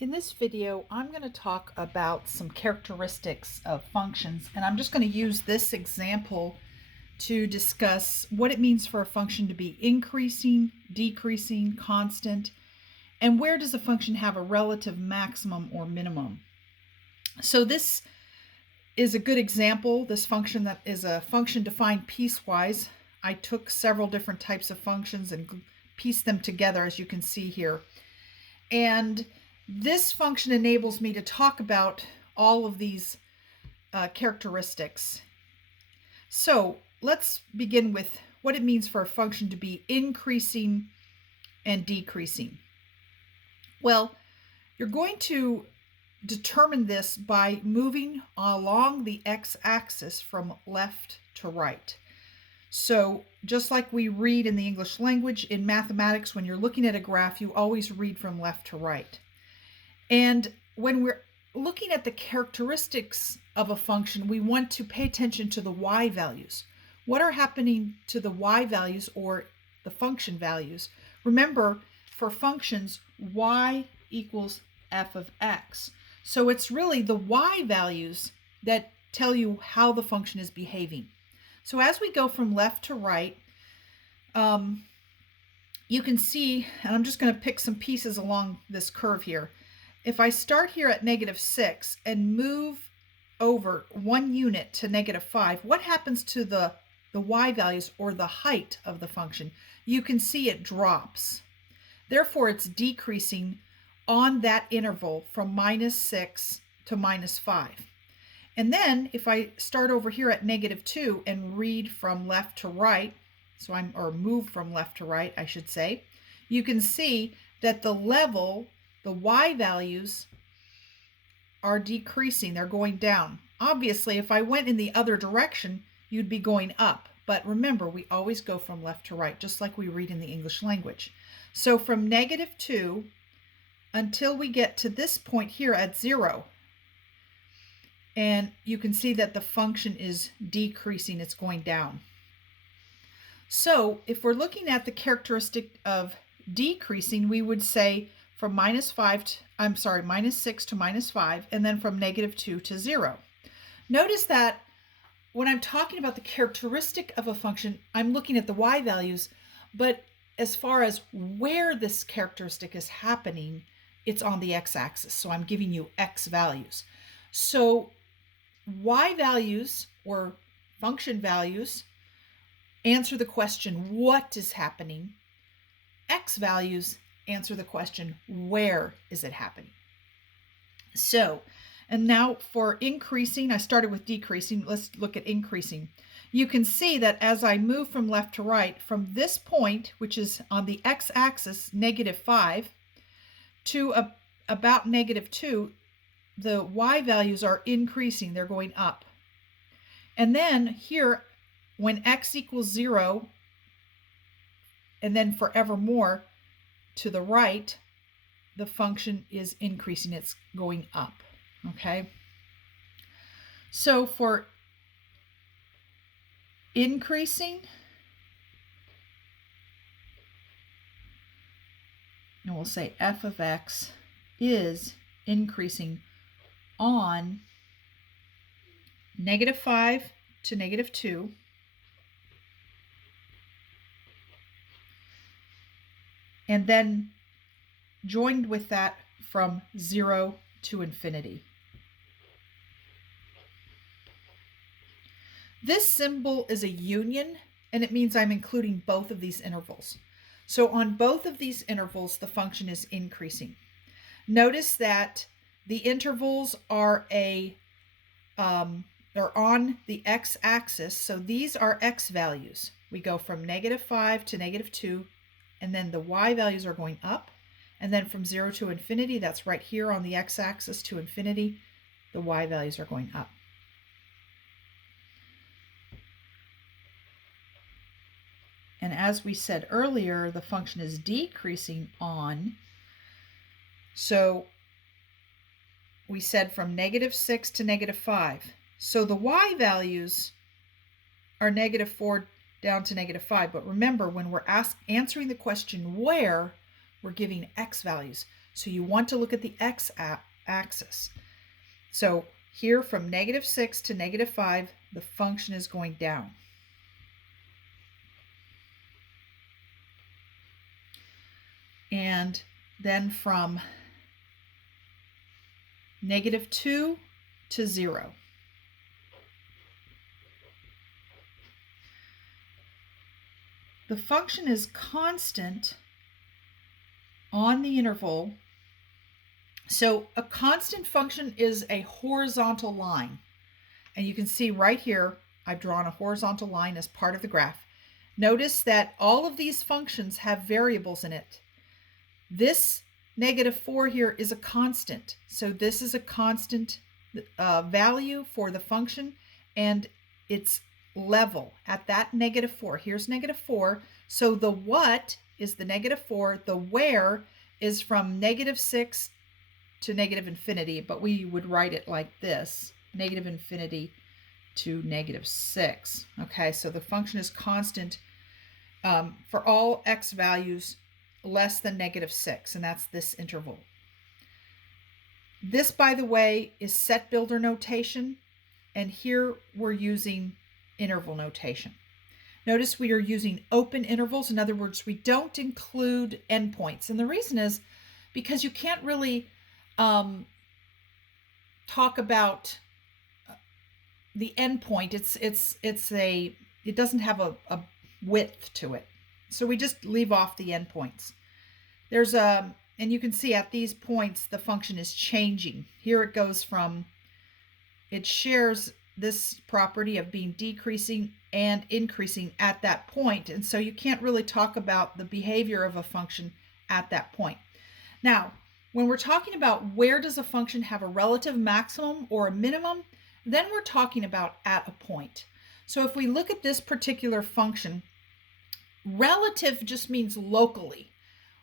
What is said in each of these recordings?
In this video, I'm going to talk about some characteristics of functions, and I'm just going to use this example to discuss what it means for a function to be increasing, decreasing, constant, and where does a function have a relative maximum or minimum. So this is a good example. This function that is a function defined piecewise. I took several different types of functions and pieced them together, as you can see here. And this function enables me to talk about all of these characteristics. So let's begin with what it means for a function to be increasing and decreasing. Well, you're going to determine this by moving along the x-axis from left to right. So just like we read in the English language, in mathematics, when you're looking at a graph, you always read from left to right. And when we're looking at the characteristics of a function, we want to pay attention to the y values. What are happening to the y values or the function values? Remember, for functions, y equals f of x. So it's really the y values that tell you how the function is behaving. So as we go from left to right, you can see, and I'm just going to pick some pieces along this curve here. If I start here at -6 and move over 1 unit to -5, what happens to the y values or the height of the function? You can see it drops. Therefore, it's decreasing on that interval from -6 to -5. And then if I start over here at -2 and read from left to right, or move from left to right, I should say, you can see that the y values are decreasing. They're going down. Obviously, if I went in the other direction, you'd be going up. But remember, we always go from left to right, just like we read in the English language. So from -2 until we get to this point here at 0, and you can see that the function is decreasing, it's going down. So if we're looking at the characteristic of decreasing, we would say from -6 to -5, and then from -2 to 0. Notice that when I'm talking about the characteristic of a function, I'm looking at the y values, but as far as where this characteristic is happening, it's on the x-axis. So I'm giving you x values. So y values or function values answer the question, what is happening? X values answer the question, where is it happening? So, and now for increasing, I started with decreasing. Let's look at increasing. You can see that as I move from left to right, from this point, which is on the x-axis, -5, to about -2, the y values are increasing. They're going up. And then here, when x equals 0, and then forevermore to the right, the function is increasing. It's going up. Okay? So for increasing, and we'll say f of x is increasing on -5 to -2, and then joined with that from 0 to infinity. This symbol is a union, and it means I'm including both of these intervals. So on both of these intervals, the function is increasing. Notice that the intervals are on the x-axis, so these are x values. We go from -5 to -2, and then the y values are going up, and then from 0 to infinity, that's right here on the x-axis to infinity, the y values are going up. And as we said earlier, the function is decreasing on, so we said from -6 to -5. So the y values are -4 down to -5. But remember, when we're answering the question where, we're giving x values. So you want to look at the x-axis. So here from -6 to -5, the function is going down. And then from -2 to 0. The function is constant on the interval. So a constant function is a horizontal line. And you can see right here, I've drawn a horizontal line as part of the graph. Notice that all of these functions have variables in it. This -4 here is a constant. So this is a constant value for the function, and it's level at that -4. Here's -4. So the what is the -4. The where is from -6 to -infinity, but we would write it like this, -infinity to -6. Okay, so the function is constant for all x values less than -6, and that's this interval. This, by the way, is set builder notation, and here we're using interval notation. Notice we are using open intervals. In other words, we don't include endpoints. And the reason is because you can't really talk about the endpoint. It doesn't have a width to it. So we just leave off the endpoints. And you can see at these points, the function is changing. Here it goes from, it shares this property of being decreasing and increasing at that point. And so you can't really talk about the behavior of a function at that point. Now, when we're talking about where does a function have a relative maximum or a minimum, then we're talking about at a point. So if we look at this particular function, relative just means locally.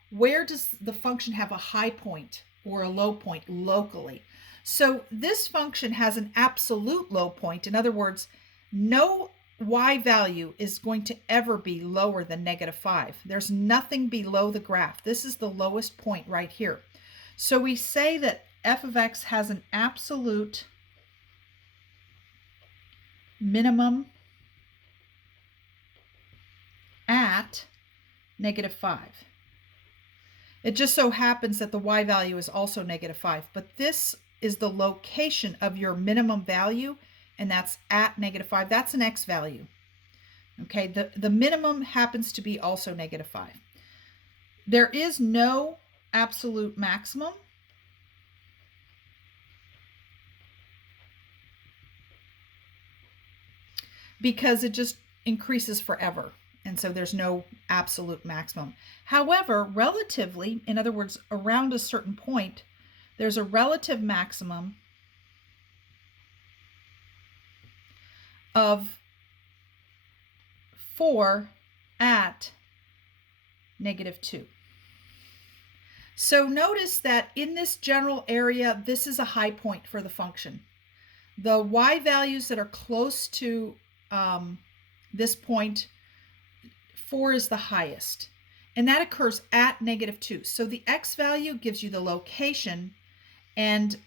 Where does the function have a high point or a low point locally? So this function has an absolute low point. In other words, no y value is going to ever be lower than -5. There's nothing below the graph. This is the lowest point right here. So we say that f of x has an absolute minimum at -5. It just so happens that the y value is also -5, but this is the location of your minimum value, and that's at -5. That's an x value. Okay, the minimum happens to be also -5. There is no absolute maximum. Because it just increases forever. And so there's no absolute maximum. However, relatively, in other words, around a certain point, there's a relative maximum of 4 at -2. So notice that in this general area, this is a high point for the function. The y values that are close to this point, 4 is the highest, and that occurs at -2. So the x value gives you the location, and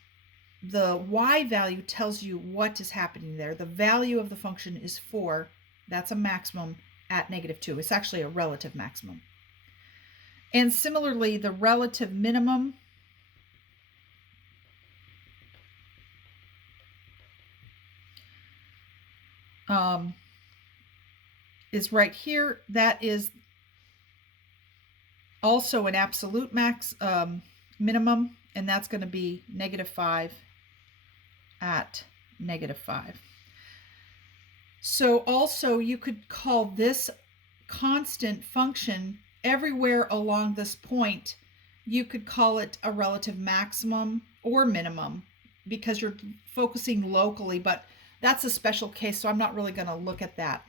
the y value tells you what is happening there. The value of the function is 4. That's a maximum at -2. It's actually a relative maximum. And similarly, the relative minimum is right here. That is also an absolute minimum, and that's going to be -5 at -5. So also you could call this constant function everywhere along this point. You could call it a relative maximum or minimum because you're focusing locally, but that's a special case, so I'm not really going to look at that.